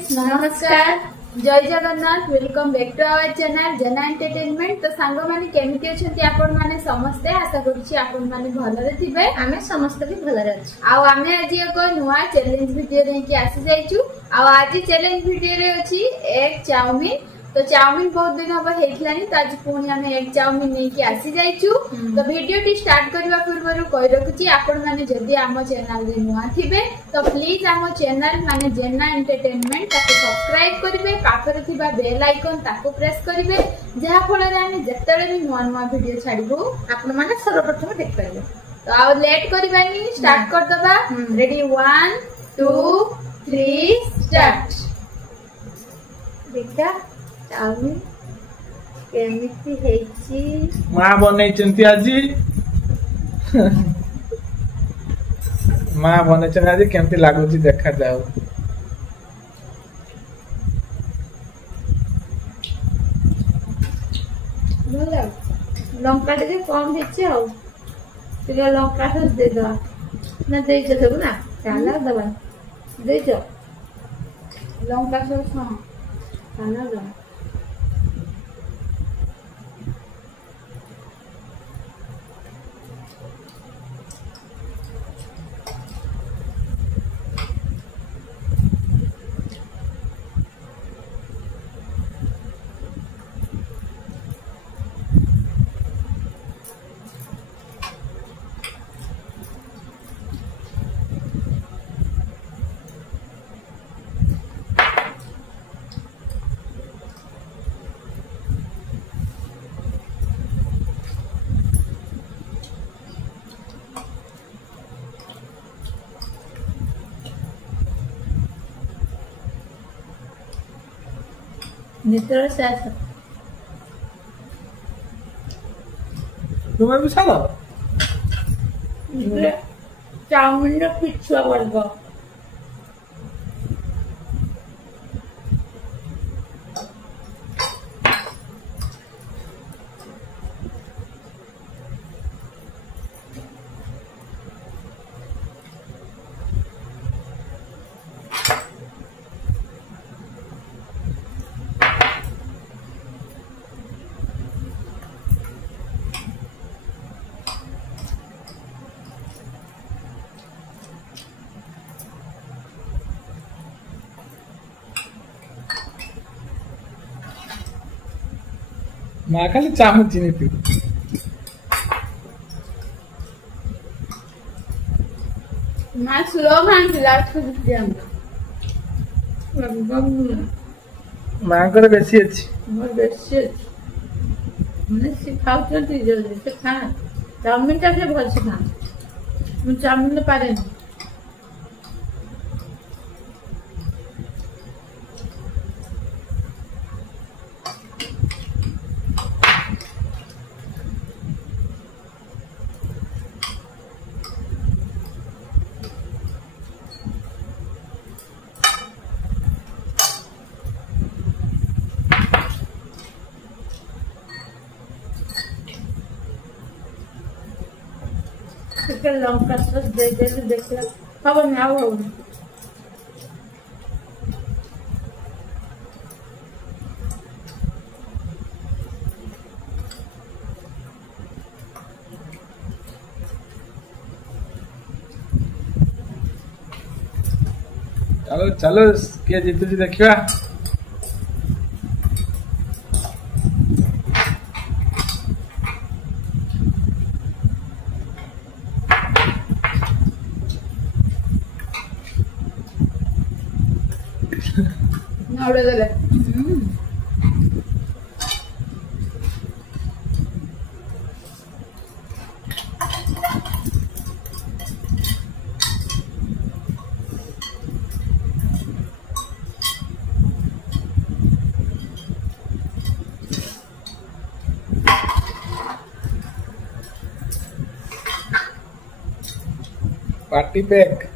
Friends नमस्कार जय Jagannath welcome back to our channel Jena entertainment. तो सांग माने केमिति अछंती आपण माने समस्ते आशा करूची आपण माने भलरे थिबे आमे समस्त भी भलरे अछि। आ आमे आज एक नुवा चैलेंज वीडियो रे कि आसी जाइछु। आ आज चैलेंज वीडियो रे अछि एक चाउमीन। तो चाउमीन बहुत दिन हम हेतलानी तो आज पुणी हमें एक चाउमीन नहीं कि आसी जाइछु। तो वीडियो टी स्टार्ट करबा पूर्व कहि रखुची आपण माने जदी आम चैनल रे नुवा थिबे तो प्लीज आम चैनल माने जेना एंटरटेनमेंट ताको सब्सक्राइब करिवे पाखरे थिबा बेल आइकन ताको प्रेस करिवे जहा फल रे हम जेतेले भी नुवा नुवा वीडियो छाड़िबो आपण माने सर्वप्रथम देख पाइबे। तो आ लेट करबानी स्टार्ट कर दबा। Ready 1 2 3 start. देखा चाउमीन केमिति हेची मां बनेचंती आजी मां बनेचन आजी केमिति लागुची देखा जाऊ। लंका टे कम हेची आ तिले लंका सस दे दो ना दे छ सब ना चाला दबा दे छ लंका सस हां चाला दबा नितर से तुम्हें भी साला चाउमीन रे पिछुआ वर्ग मां खाली चाहू चिनी पी ना स्लो खान लास्ट को दिया मां को बेसी अछि मोर बेसी मैंने सिखाऊ तो जल्दी से खा चाउमीन टा से भल से खा मैं चाउमीन ने पारे नहीं लंका सस दे दे देखला खबर ना हो चलो चलो किए जीतुची देखिबा। नावडे दले पार्टी पैक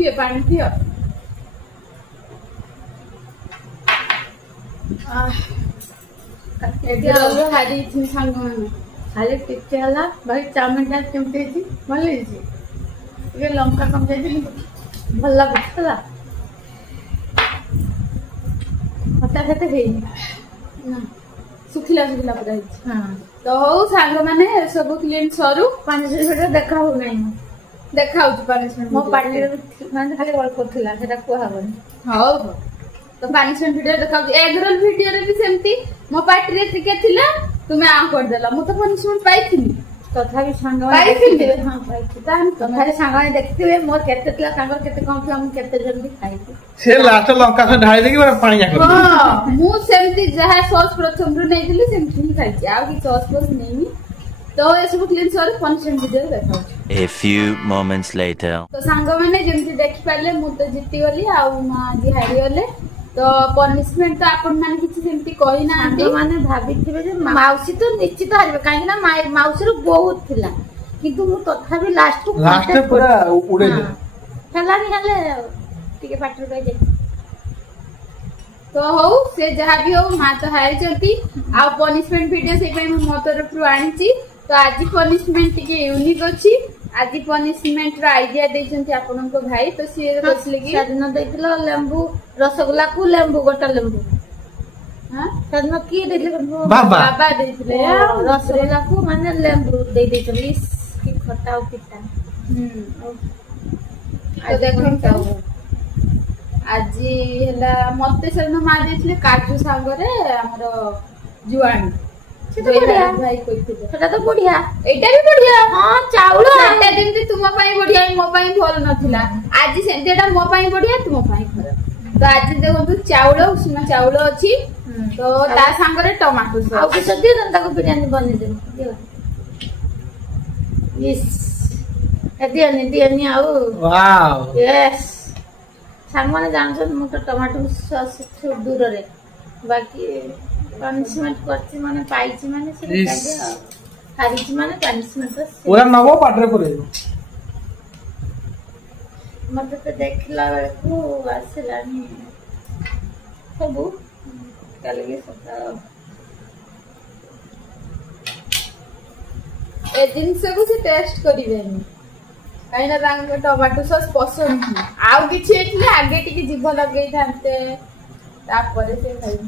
पियो पानी पियो हारी थी सांग मैंने खाली टिके हला भाई चाउमिन टा केमती है भल है लंका कम जाए भल लगुला हटा खेते है सुखिला सुखिला पूरा हाँ तो हौ सांग माने सब क्लीन सरू 5 मिनिट देखा हो नहीं देखा होची 5 मिनिट मो पार्टी माने खाली वर्क करथिला सेटा को हबन हौ तो 5 मिनिट वीडियो देखा एगरल वीडियो रे भी सेमती मो पार्टी रे टिके थिला तुमे आ कर देला मु तो पनिशमेंट पाइथिनी तथापि सांग पाइथिनी हाँ पाइथि तथापि सांग देखिथिबे मोर केते तिला सांग केते कम थिला मु केते जल्दी खाइथि से लास्ट लंका से ढाई देकी पानी जाक हां मु सेमती जहा सॉस प्रथम रु नै दिली सेमती ही खाइछि आ कि सॉस बस नैनी तो ये सब क्लीन सर पनिशमेंट वीडियो देखा A few moments later. तो सांग माने जेमती देखि पाले मु तो जीती गली आ मा जी हारी गले तो पनिशमेंट तो आपण माने किछि सेमती कहि ना आंटी माने भाबिथिबे जे माउसी तो निश्चित हारिबे काहे ना माउसी रो बहुत थिला किंतु मु तथापि लास्ट पूरा उड़े दे हेलानी हेले टिके पाटर रह जाय तो हो से जहा भी हो मा तो हारि जंती आ पनिशमेंट वीडियो से पे मो तरफ रु आनिची तो आज पनिशमेंट टिके यूनिक अछि आज पनिशमेंट रो आईडिया दैछंती आपन को भाई तो से बसले कि साधन दैथिलो लेंबू रसगुल्ला को लेंबू गोटा लेंबू हां साधन की दैथिले बाबा दैथिले रसगुल्ला को माने लेंबू दे दैथिले की खट्टा और पिता तो देखम तो आज हला मते सरन मा दैथिले काजू सांगरे हमरो जुआणी सेटा बढ़िया भाई कइथिले सेटा तो बढ़िया एटा भी बढ़िया हां चाउल सेटा जेमती तुम पई बढ़िया मो पई भल नथिला आज सेटा मो पई बढ़िया तुम पई खराब तो आज देखो चाउल उष्मा चाउल अछि तो ता सांगरे टमाटो आ सॉस कि सदी दन ताको बिरयानी बने दे यस दियानी आउ वाओ यस सामने जानछन मु तो टमाटो सॉस छुट दूर रे बाकी पनिशमेंट करछि माने पाइछि माने से खादे हारिछि माने पनिशमेंट पूरा नवो पाटरे परे मते तो देखला बेले को आसलानी सबु कलगे सता ए दिन सब से टेस्ट करिवेनी काइना रंग टमाटो सॉस पसंद थी आउ किछि एथिले आगे टिके जीभ लगेई थांते तापरे से खाइ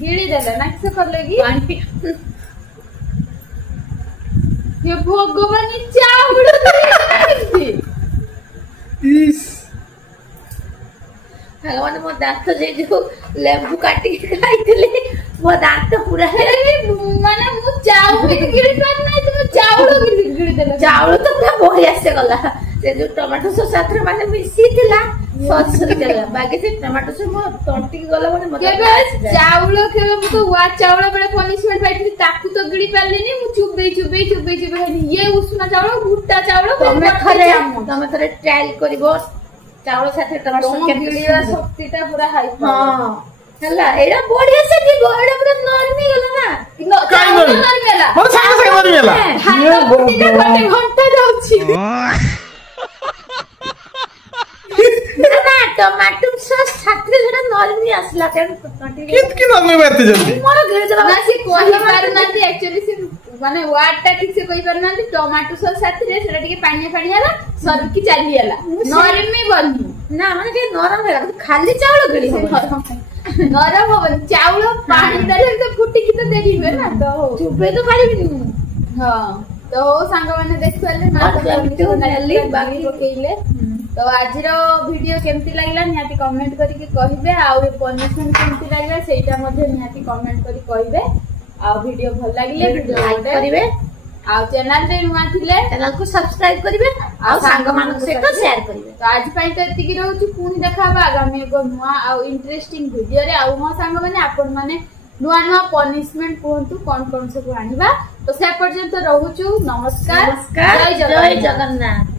गिड़ी देले ना किसे करलेगी ये भगवान चावल इस भगवान मो दांत जे जो लेंबू काटी खाइतिले मो दांत पूरा माने मु चावल गिड़ी करना तो चावल गिड़ी देले चावल तो पूरा बढ़िया से गला से जो टमाटो सॉस साथरे माने मिसी थिला सॉस चला बाकी से टमाटो सॉस मो तंटी गला माने मत चावल केबे मु तो वा चावल बेले पनिशमेंट पाइथि ताकू तो गिड़ी पालेनी मु चुबे खाली ये उष्मा चावल भुट्टा चावल तमे थरे ट्रायल करबो चावल साथे टमाटो सॉस केते गिड़ीरा शक्तिटा पूरा हाई हां हला एरा बढ़िया से दी गोड़ा पूरा नरमी गला ना काई नरमेला मन सांगे नरमेला ये घंटा जाउची ना टमाटो सॉस साथे जेटा नरमी आसला केन कित की नरमे बाते जल्दी मोर गिरे जला ना से कोही पारनाती एक्चुअली से माने वाट टा ठीक से कोई पारनाती टमाटो सॉस साथे रे सेटा टिके पानी आला सर्व की चाली आला नरमी बनी ना माने जे नरम होला खाली चावल गिरी हो नरम हो चावल पानी डाले तो फुटी की तो देरीबे ना तो चुपे तो पारी हां तो सांग माने देख पाले ना तो नेली बाकी पकेइले तो आज रो वीडियो केमती लागला निहाती कमेंट करके कहिबे आ पनिशमेंट केमती लागला सेटा मध्ये निहाती कमेंट करी कहिबे आ वीडियो भल लागिले वीडियो लाइक करिवे आ चैनल रे नुआ थिले चैनल को सब्सक्राइब करिवे आ सांग मानक सहित शेयर करिवे तो आज पई तो एतिकी रहउची पुनी देखाबा आगामी एगो नुआ आ इंटरेस्टिंग वीडियो रे आ मो सांग माने आपन माने नुआ नुआ पनिशमेंट कोंतु कोन सब आनिबा तो से पर्यंत रहउचु नमस्कार जय जगन्नाथ।